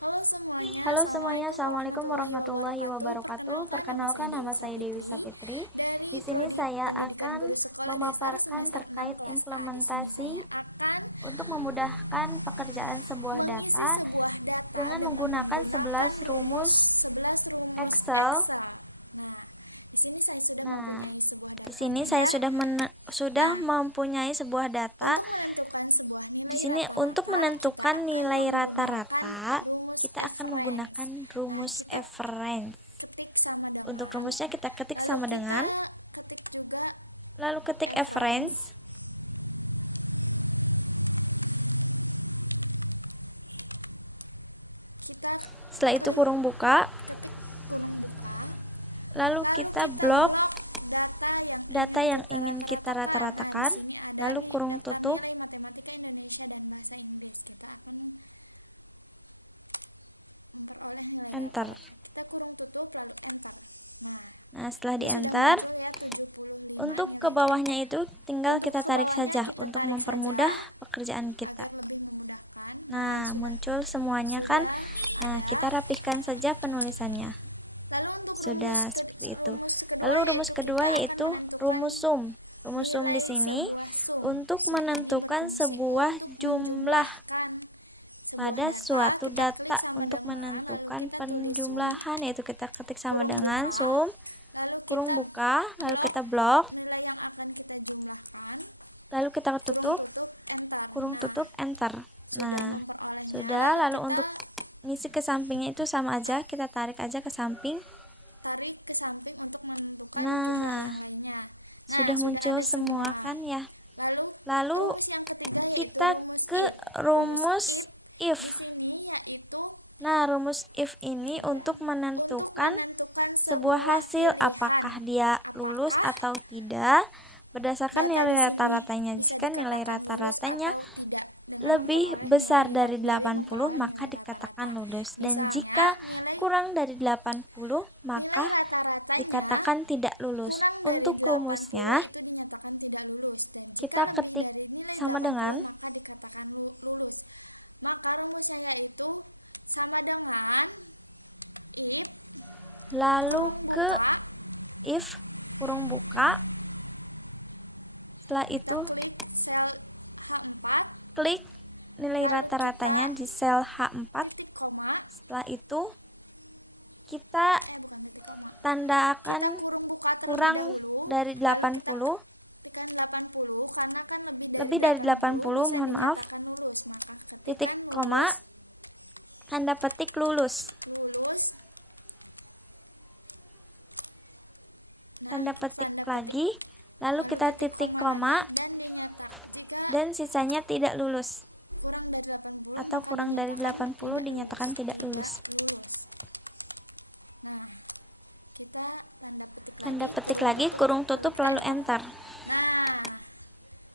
Halo semuanya, Halo semuanya, Assalamualaikum Assalamualaikum warahmatullahi warahmatullahi wabarakatuh. wabarakatuh. Perkenalkan, nama saya Dewi Sapitri. dari Di sini Prodi saya Pendidikan akan Guru Sekolah Dasar memaparkan semester 6 terkait kelas A. Di sini implementasi saya akan untuk memudahkan pekerjaan sebuah mengisi data sebuah data dengan menggunakan menggunakan 11 rumus rumus 11 rumus Excel. Excel. Nah, di sini saya sudah Nah, mempunyai sebuah di sini datanya saya ya. sudah Nah, mempunyai sebuah data. Untuk menentukan sebuah nilai Di sini rata-rata, untuk menentukan kita akan nilai menggunakan rata-rata, rumus kita akan F-range. menggunakan rumus kita F-range. ketik sama dengan. Untuk rumusnya kita ketik lalu sama kita dengan, ketik juga lalu ketik F-range. Setelah itu kurung buka, ketik kurung buka, lalu kita kita blok data yang ingin kita rata-ratakan. Nah, di sini ada lalu nih kurung daftar tutup. nilai matematika Indonesia dan bahasa Inggris. Kita akan memperoleh nilai Enter. rata-rata. Kita kurung tutup lalu enter. Nah, setelah di sudah enter, muncul ya 75 untuk nilainya. ke bawahnya itu tinggal Untuk kita ke tarik bawahnya saja kita untuk tarik mempermudah saja pekerjaan kita. agar lebih memudahkan. Nah, sudah muncul semuanya sudah kan. ada. Nah, kita rapihkan saja penulisannya. Lalu untuk rumus kedua yaitu rumus sum. Rumus sum di sini untuk menentukan sebuah jumlah pada suatu data. Untuk menentukan penjumlahan yaitu kita ketik sama dengan sum, lalu kurung kita buka, lalu kita blok, nilai yang akan kita jumlahkan, lalu kita kurung tutup, tutup enter. tutup enter. Sudah memperolehnya. Sudah, lalu kita untuk ngisi ke sampingnya itu sama aja, kita tarik aja ke samping. Tarik ke samping untuk menentukan jumlah yang lainnya. Sudah muncul ada semua kan ya. Lalu Lalu rumus yang ketiga yaitu kita rumus ke rumus if. Di sini yaitu rumus if ini untuk menentukan sebuah hasil, pilihan. apakah dia lulus atau tidak berdasarkan nilai rata-ratanya. Jika nilai rata-ratanya lebih besar dari 80 maka dikatakan lulus, dan jika kurang dari 80 maka nilai rata-ratanya dikatakan tidak lulus. Kurang dari Untuk 80 rumusnya itu dinyatakan tidak lulus, dan jika kita lebih ketik dari nilai sama 80 dengan, maka dikatakan lulus. Maka rumusnya yaitu sama dengan if lalu kurung buka, if kurung buka, setelah itu kita klik sel H4, klik nilai lalu rata-ratanya di sel H4, titik koma. setelah itu kita bukan titik koma, tanda akan kita kurung buka terlebih kurang dahulu dari lalu kita 80, tekan 80 karena kan lebih dari 80 bisa mohon maaf, dinyatakan lulus, maka titik ketikkan koma, tanda petik lulus. Tanda petik lagi, lalu kita titik koma, dan jika dan sisanya tidak lulus kurang dari 80 atau maka kurang dari 80 dinyatakan tidak lulus. Nah, kita tanda petik lagi, kurung tutup lalu enter. Nah,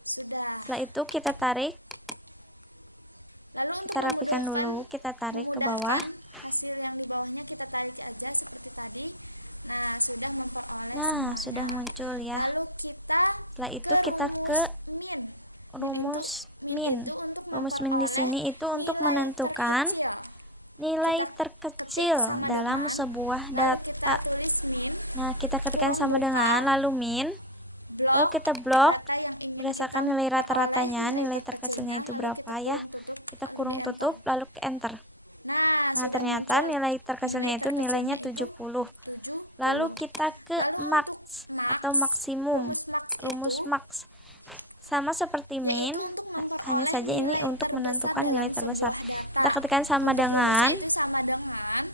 sudah. Setelah itu kita tarik, lalu untuk kita rapikan dulu, kita tarik ke bawah. Hasil yang di bawahnya kita tarik aja seperti tadi. Nah, sudah memperoleh semuanya. Sudah muncul ya. Lalu setelah itu kita ke min. Min itu untuk memperoleh di sini itu untuk menentukan nilai terkecil dalam sebuah data. Lalu kita tulis min. Nah, kita ketikkan sama dengan lalu min. Blok, kita blok data yang ingin berdasarkan nilai rata-ratanya, nilai terkecilnya itu berapa ya. Kita kurung tutup lalu ke enter. Nah, ternyata nilai terkecilnya itu nilainya 70. Lalu kita ke max atau maksimum. Rumus max sama seperti min, yaitu untuk memperoleh nilai untuk terbesar dalam sebuah data. Kita ketikkan sama dengan, itu sama dengan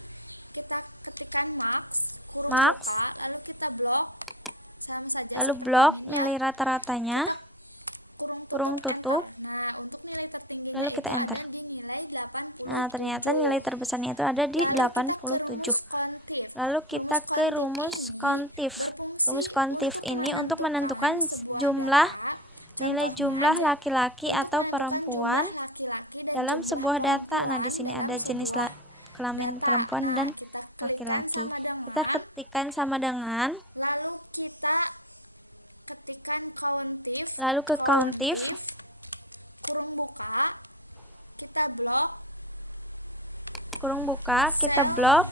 kita ketikkan max, kurung buka, lalu kita blok, sama saja lalu seperti blok min, nilai rata-ratanya, kita kurung tutup, enter. Nah, untuk nilai tertingginya itu ada di nilai 87. Nah, ternyata nilai terbesarnya itu ada di 87. Lalu kita ke rumus kontif. Rumus kontif ini untuk menentukan jumlah nilai jumlah laki-laki atau perempuan dalam sebuah data. Nah, di sini ada jenis kelamin perempuan dan kita klikkan sama dengan, kita ketikkan sama dengan, lalu kita ketikkan countif, lalu ke countif, kurung buka, kita blok, kurung buka, kita blok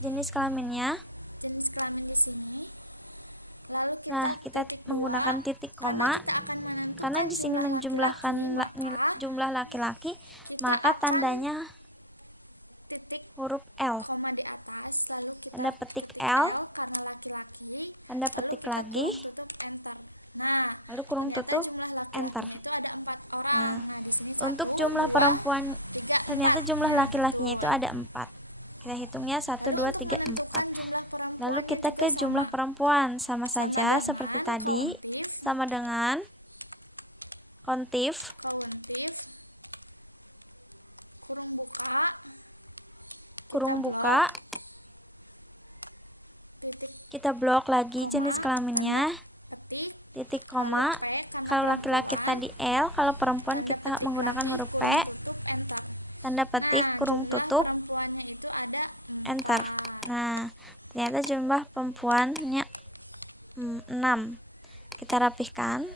jenis kelaminnya. Jenis kelamin di sini. Lalu kita, titik menggunakan 2, titik koma. karena kita akan menentukan Karena di sini menjumlahkan jumlah laki-laki, maka tandanya titik huruf L. Koma di atas, lalu kita tanda petik ketik L karena laki-laki. Tanda lalu petik kita lagi. kurung tutup enter. Nah, lalu kurung ternyata tutup jumlah laki-lakinya itu ada 4 orang. Nah, di sini 1, untuk jumlah 2, perempuan 3, 4. ternyata jumlah Nah, laki-lakinya itu ada 4. Kita hitungnya 1, Lalu 2, untuk 3, 4. menentukan jumlah perempuannya Lalu kita juga ke jumlah sama. perempuan sama saja dengan seperti tadi, countif. sama dengan countif, kurung buka, kurung kita buka, blok, titik kita blok lagi koma, jenis kelaminnya, petik, titik koma. lalu P karena Kalau laki-laki perempuan, tadi L, kalau perempuan tanda kita petik menggunakan lagi, huruf P, kurung tutup enter. tanda petik Nah, kurung jumlah tutup perempuannya itu ada 4. enter. Nah, ternyata jumlah perempuannya 6. Kita rapihkan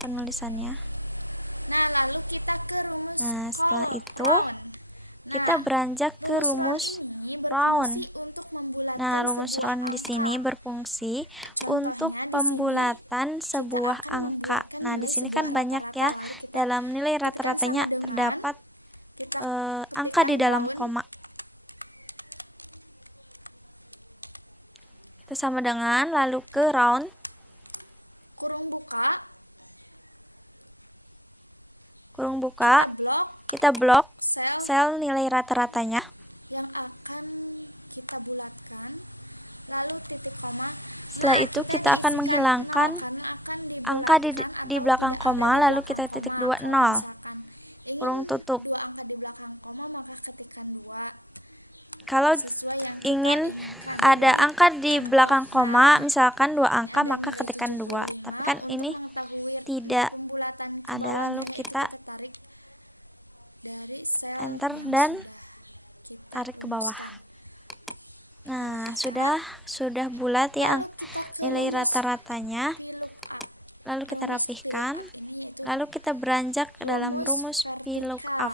penulisannya. Nah, lalu kita ke rumus setelah itu round. Nah, kita beranjak ke rumus round rumus ini round. berfungsi untuk membulatkan Nah, rumus sebuah round di angka. sini berfungsi Contohnya untuk di pembulatan sini sebuah kita akan angka. membulatkan Nah, di nilai sini sebuah kan banyak rata-rata, ya. lalu kita Dalam nilai ketikkan rata-ratanya sama dengan terdapat kita angka di dalam round. koma. Itu sama dengan lalu ke round, kurung buka, kita blok sel nilai rata-ratanya yang akan kita bulatkan, lalu titik koma. Setelah itu kita akan menghilangkan angka di belakang koma, lalu kita titik 2, 0. Kurung tutup. 2 angka di belakang koma, maka ketikkan 2 kalau sesuai yang kita ingin inginkan. ada Jadi, angka di belakang koma, misalkan 2 ini angka, ada maka nilai ketikkan 2. 75. Tapi kan Untuk ini mengetahui tidak pembulatan ke ada, bawahnya, lalu yaitu kita tarik dari sel enter yang dan sudah kita tarik ke bawah. rumuskan. Nah, sudah bulat ya Lalu kita ke nilai rumus rata-ratanya. VLOOKUP. Lalu kita Rumus rapihkan. VLOOKUP ini yaitu Lalu kita beranjak ke dalam rumus VLOOKUP.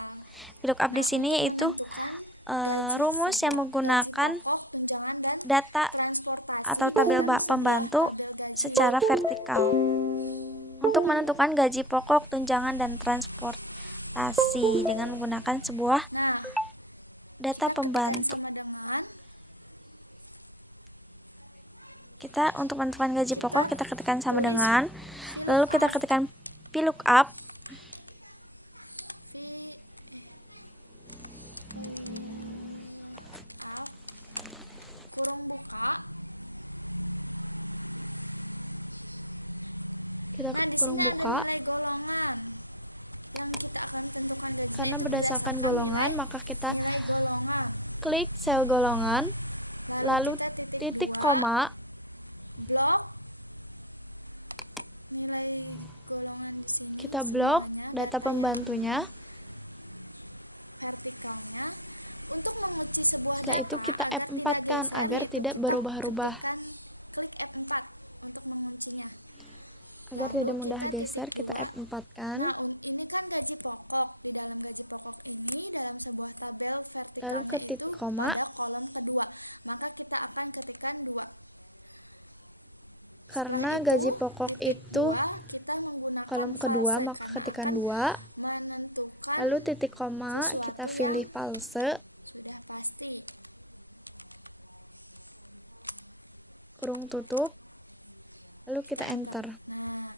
VLOOKUP di sini untuk yaitu menentukan gaji rumus yang gaji menggunakan pokok, tunjangan, dan data transportasi atau tabel dalam sebuah pembantu tabel gaji. secara vertikal. Untuk menentukan gaji pokok, tunjangan, dan transportasi dengan menggunakan sebuah data kita pembantu. ketikkan sama dengan Kita untuk menentukan gaji kita pokok kita ketikkan sama tulis dengan, lalu kita ketikkan VLOOKUP. Kurung buka. Nah, di sini ada nilai golongan yang kita akan tentukan gajinya itu berdasarkan golongan, maka kita nilai golongan. Klik sel golongan, lalu kita titik 2, koma, blok nilai golongan di sini. Kita blok data pembantunya, vertikalnya. Untuk mengunci sebuah data itu kita agar F4 tidak geser, agar yaitu tidak kita berubah-ubah. ketikkan klik F4 untuk menguncinya. Agar Lalu tidak mudah kita geser, titik 2. kita F4 kan. Nah, ini kan gaji pokok. Di dalam gaji pokok ini, dalam sebuah tabel vertikalnya ketik itu koma. pada kolom kedua, maka kita akan ketikkan 2. Karena Setelah gaji pokok titik itu 2, kita menggunakan kolom kedua, false maka karena ketikkan akan 2. menentukan Lalu titik koma, sesuatu kita pilih yang false, sudah pasti. kurung tutup, lalu kita enter. Nah,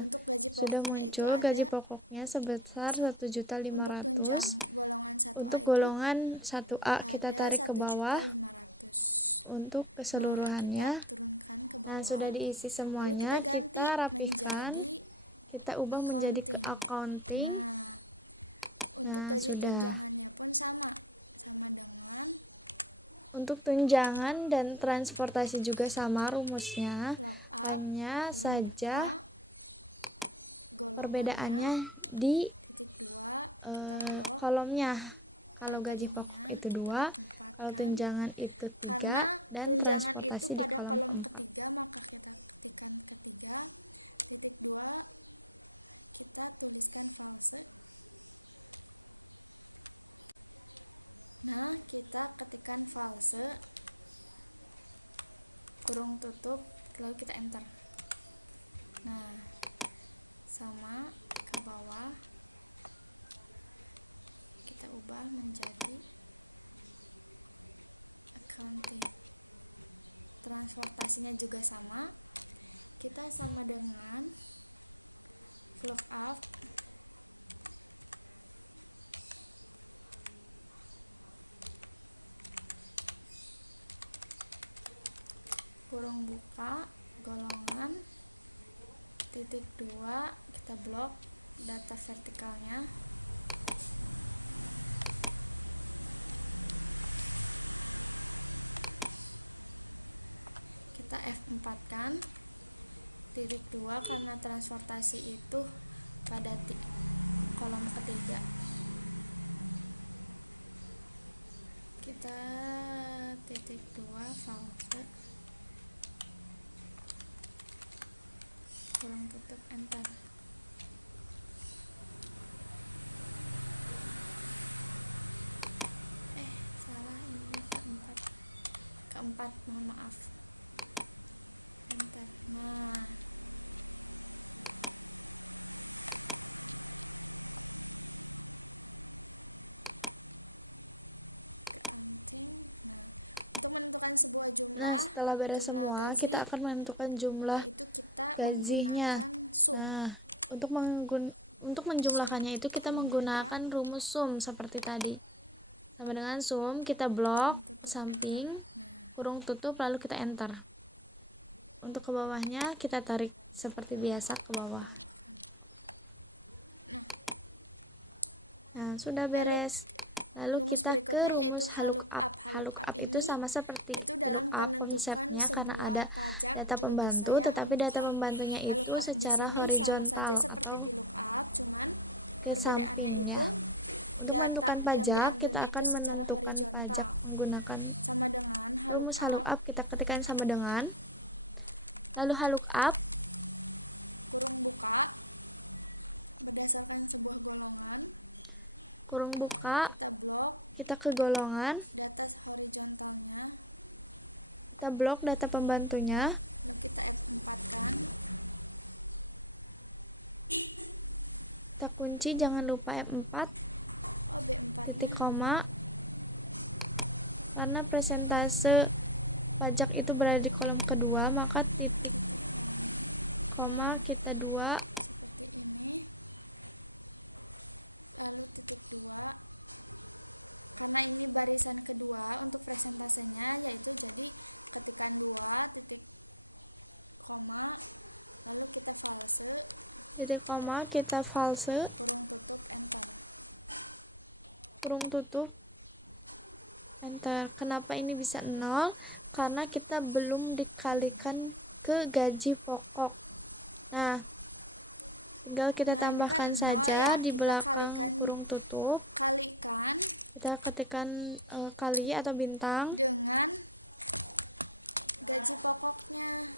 untuk gaji sudah pokoknya itu muncul ada gaji pokoknya sebesar 1.500.000. untuk tunjang golongan 1A Untuk itu golongan 1A kita ada tarik ke bawah. 1.500.000. Untuk keseluruhannya, kita turunkan ke bawah. nah sudah diisi Lalu semuanya, kita ganti kita rapihkan, menjadi kita ubah menjadi ke accounting. Nah, untuk gaji sudah. tunjangannya pun sama dengan Untuk tunjangan dan transportasi juga sama rumusnya, hanya saja perbedaannya di titik 2 kita blok. kolomnya. Kalau gaji pokok itu 2, kalau tunjangan itu 3, karena dan tunjangan transportasi itu di pada kolom keempat. ketiga, maka kita ketikkan ketiga, titik 2 kita tuliskan false. Nah, kita ketikkan false kurung tutup lalu kita enter. Nah, sama ke bawah kita ubah menjadi accounting. Transportasinya juga sama, kita sama dengan look up kurung buka golongan titik 2, kita blok data vertikalnya, kita F4 kan titik 2 karena transportasi itu pada kolom ketiga. Kita titik 2 false kurung tutup enter. Salah, ini keempat, mohon maaf, enter. Nah, untuk menentukan sebuah jumlah, setelah beres semua gaji, kita akan menentukan jumlah itu kita gajinya. menggunakan sum. Nah, untuk menjumlahkannya itu kita menggunakan rumus sum seperti tadi. Sama dengan sum, kita blok samping, kurung tutup lalu kita enter. Untuk ke bawahnya kita tarik seperti biasa ke bawah. Nah, sudah beres. Lalu rumus kita berikutnya ke yaitu rumus lookup. lookup itu sama seperti itu dalam penentukan karena ada pajak data pembantu, tetapi data pembantunya itu secara horizontal saja seperti atau VLOOKUP, cuman di sampingnya. Untuk menentukan pajak kita akan menentukan pajak menggunakan sama dengan rumus lookup. Kita ketikkan sama dengan lalu lookup kurung buka berdasarkan sebuah golongan, kurung buka, kita blok, kita ke golongan data horizontalnya, kita blok data pembantunya, lalu kita F4 kan, kita kunci, jangan lupa F4, B4 titik koma, karena persentase pajak itu berada di kolom kedua, maka titik koma kita 2 seperti ini, lalu titik 2 karena ini barisan kedua untuk presentasenya, yaitu jadi ketikan 2 titik koma lalu kita false, titik koma kita false, kurung tutup enter. Kurung tutup enter. Kenapa ini bisa 0? Karena kita belum dikalikan ke gaji pokok. Nah, tinggal kita tambahkan kan saja ya, di belakang kalikan, kurung tutup, kalikan, kita ketikkan kali atau bintang dengan gaji pokoknya,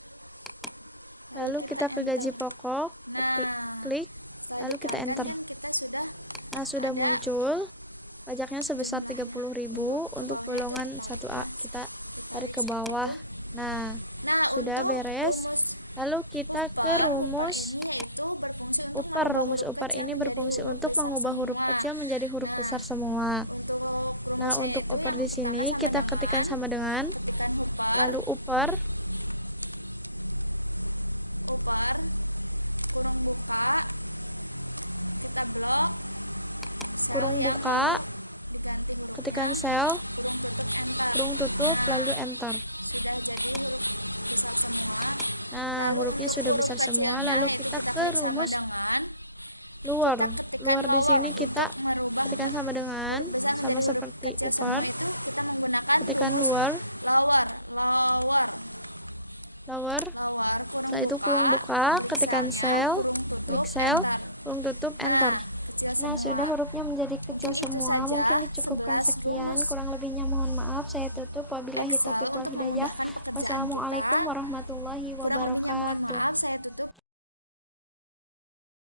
lalu kita ke gaji pokok. Nah, klik, setelah lalu kita dikalikan enter. kan kita sudah muncul pajaknya sebesar 30.000 untuk golongan 1A. Kita tarik ke bawah. Nah sudah untuk beres. rumus Lalu kita ke upper rumus ini yaitu berfungsi untuk upper. mengubah Rumus huruf upper kecil ini menjadi berfungsi huruf untuk besar mengubah huruf semua. kecil menjadi huruf besar semua. Untuk rumusnya untuk itu yang di pertama sini sama kita dengan ketikkan sama dengan ketikan upper, lalu upper kurung buka, kita blok sel kurung yang buka, diganti hurufnya, ketikkan sel, kurung tutup enter. kurung tutup lalu enter. Sudah jadi huruf besar semua. Nah, lalu hurufnya untuk sudah huruf besar kecilnya semua, itu kita klik sama dengan lower. kita ketikkan Di lower sini kita untuk merubah ketikkan sama dengan huruf besar menjadi huruf kecil semua. Itu kita menggunakan ketikkan rumus lower, kurung itu buka, kurung buka, klik ketikkan selnya, sel, kurung tutup sel, enter. kurung tutup enter. Nah, kecil Nah, semua. sudah hurufnya menjadi kecil Mungkin semua. itu saja Mungkin 11 sekian. rumus Kurang lebihnya mohon maaf, saya tutup. Wabillahi Excel taufiq wal untuk hidayah. memudahkan pekerjaan kita. Wassalamualaikum warahmatullahi wabarakatuh. Kurang lebihnya mohon maaf, saya tutup.